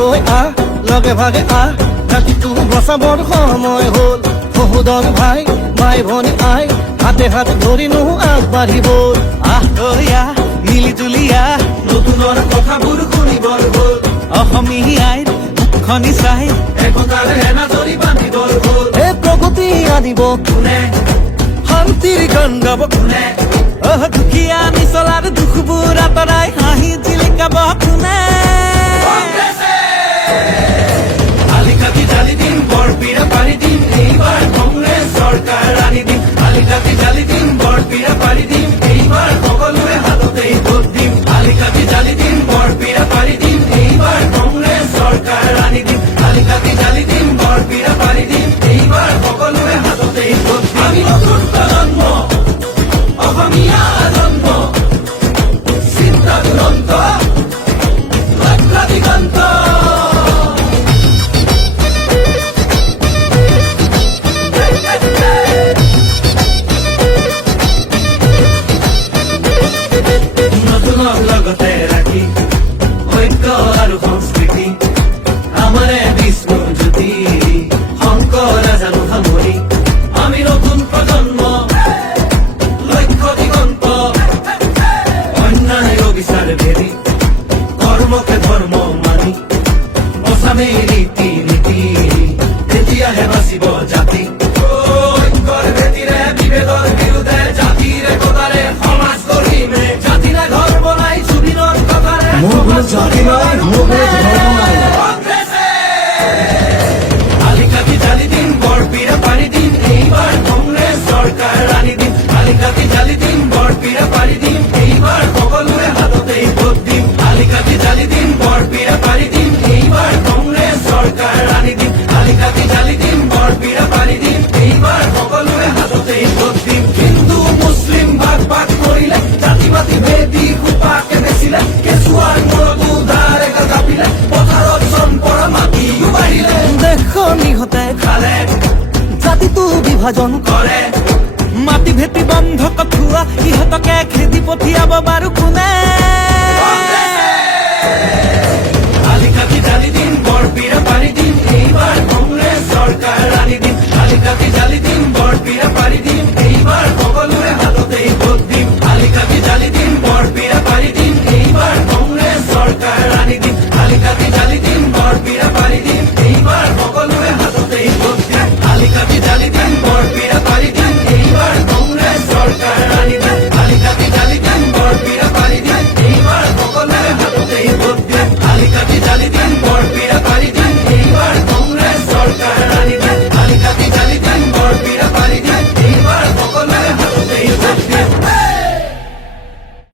তই আহ লগে ভাগে আহ ৰাতিটো বচাবৰ সময় হ'ল সহোদৰ ভাই মাই ভনী আই হাতে হাত ধৰি নো আগবাঢ়িব আহ তই আহ মিলি জুলি আহ নতুনৰ কথাবোৰ শুনিবৰ হ'ল অসমীয়াই মুখনি চাই একতাৰ এনাজৰি বান্ধিবৰ হ'ল এই প্ৰগতি আনিব কোনে শান্তিৰ গান গাব কোনে দুখীয়া নিচলাৰ দুখবোৰ আঁতৰাই হাঁহি জিলিকাব কোনে আলিকাটি জালি দিম বৰপীৰা পাৰি দিম এইবাৰ কংগ্ৰেছ চৰকাৰ আনি দিম আলিকাটি জালি দিম বৰপীৰা পাৰি দিম এইবাৰ সকলোৱে হাততেই ভোট দিম আলিকাটি জালি দিম বৰপীৰা পাৰি দিম এইবাৰ কংগ্ৰেছ চৰকাৰ আনি দিম আলিকাটি জালি দিম বৰপীৰা পাৰি দিম এইবাৰ সকলোৱে হাততেই ভোট দিম আমি নতুন প্ৰজন্ম অসমীয়া জন্ম চিন্তা দুৰন্ত লক্ষ্য দিগন্ত নতুনক লগতে ৰাখি ঐক্য আৰু সংস্কৃতি আমাৰে বিষ্ণু জ্যোতি শংকৰ জানো সামৰি আমি নতুন প্ৰজন্ম লক্ষ্য দিগন্ত অন্যায় অবিচাৰ ভেদি কৰ্মকে ধৰ্ম মানি বচামেই ৰীতি নীতি তেতিয়াহে বাচিব জাতি ঐক্যৰ ভেটিৰে বিভেদৰ বিৰুদ্ধে জাতিৰ একতাৰে সমাজ গঢ়িমে জাতি নাই ধৰ্ম নাই জুবিনৰ কথাৰে জাতি নাই ধৰ্ম নাই আলিকাটি জালি দিম বৰপীৰা পাৰি দিম এইবাৰ কংগ্ৰেছ চৰকাৰ আনি দিম আলিকাটি জালি দিম বৰপীৰা পাৰি দিম এইবাৰ সকলোৰে হাততেই ভোট দিম আলিকাটি জালি দিম বৰপীৰা পাৰি দিম এইবাৰ কংগ্ৰেছ চৰকাৰ আনি দিম আলিকাটি জালি দিম বৰপীৰা পাৰি দিম এইবাৰ সকলোৰে হাততেই ভোট দিম হিন্দু মুছলিম ভাগ ভাগ কৰিলে জাতি পাতি ভেদি সোপাকে বেচিলে কেঁচুৱাৰ মূৰতো ধাৰ একা জাপিলে পথাৰত চম্পৰা মাটিও বাঢ়িলে দেশৰ নিহতে খালে জাতিটো বিভাজন কৰে মাটি ভেটি বন্ধ কঠুৱা ইহঁতকে খেদি পঠিয়াব বাৰু কোনে